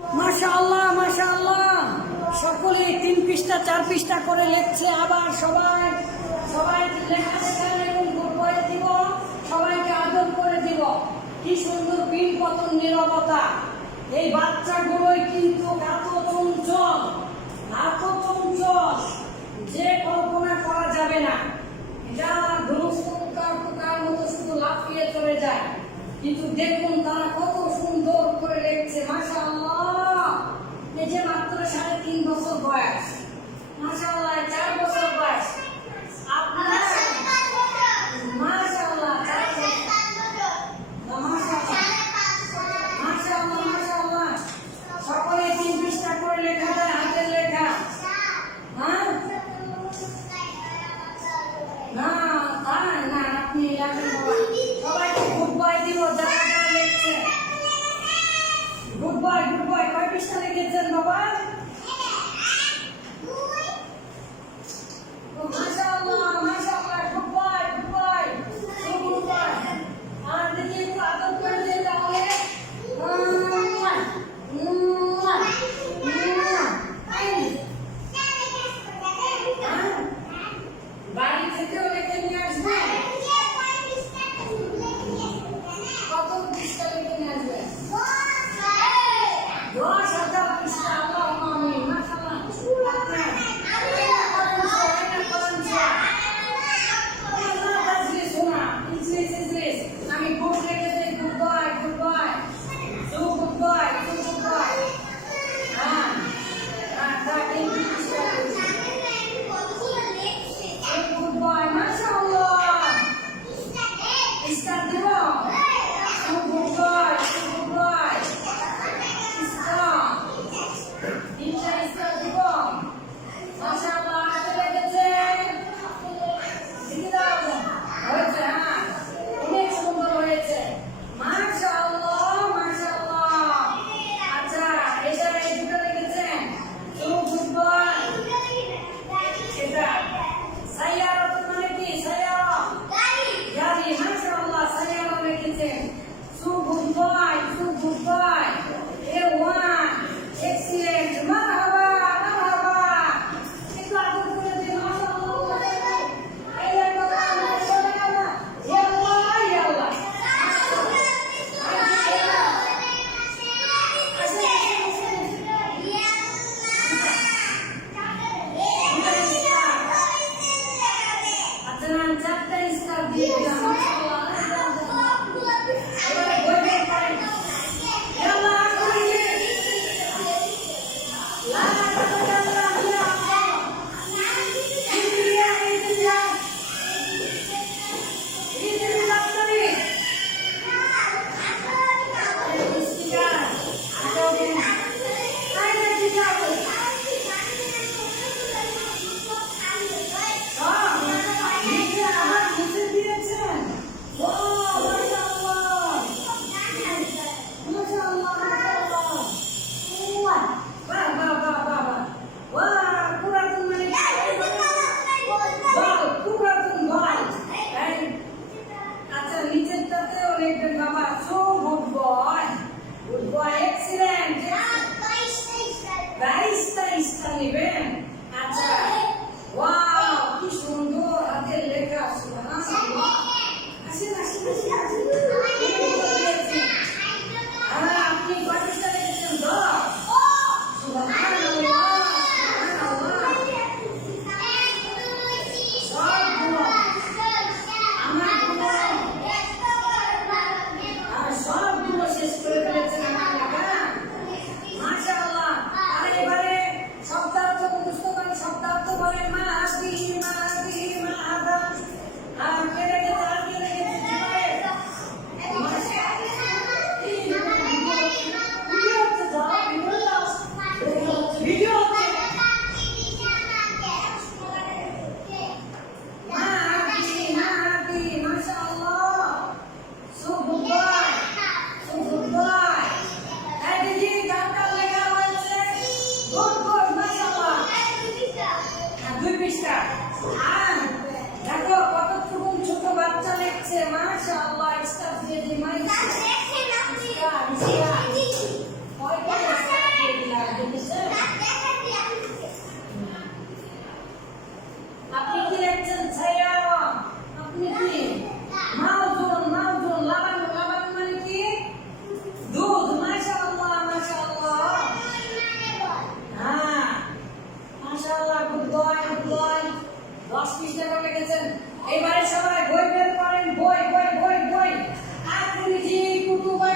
মাশাআল্লাহ মাশাআল্লাহ, সকলে 3 পৃষ্ঠা 4 পৃষ্ঠা করে লিখছে। আবার সবাই সবাই লেখা শেখার এবং করে দিব, সবাইকে আদর করে দিব। কি সুন্দর পিন পতন নীরবতা। এই বাচ্চাগুলোই কিন্তু এত চঞ্চল যে কল্পনা করা যাবে না। এটা ধনুষ্কার মতো শুধু লাফিয়ে চলে যায়, কিন্তু দেখুন তারা কত সুন্দর করে লিখছে। মাশাআল্লাহ, এই যে মাত্র 3.5 বছর বয়স, মাশাআল্লাহ 4 বছর বয়স। আপনারা মাশাআল্লাহ মাশাআল্লাহ, সকলে 3 পৃষ্ঠা করে লেখা যায়, হাতের লেখা। হ্যাঁ না না, আপনি সবাইকে গুড বাই দিব যারা যারা লিখছে। গুড বাই কয় পৃষ্ঠা লিখেছেন বাবা? মাশাআল্লাহ মাশাআল্লাহ, গুড বাই। আর দেখি একটু আদর করে দিন তাহলে। বাড়ি থেকেও লেখে নিয়ে আসবে। কত পৃষ্ঠা লিখে নিয়ে আসবে? 10,000 পৃষ্ঠা। আল্লাহুম্মা আমিন। মাশাআল্লাহ, আমি গুড লিখে দেই। Good bye good bye. হ্যাঁ গুড বাই। মাশাআল্লাহ, স্টার দিব। Good bye star. 10 পৃষ্ঠা করে লিখেছেন। এবারে সবাই বই বের করেন, বই বই বই বই। আখরিজি কুতুবা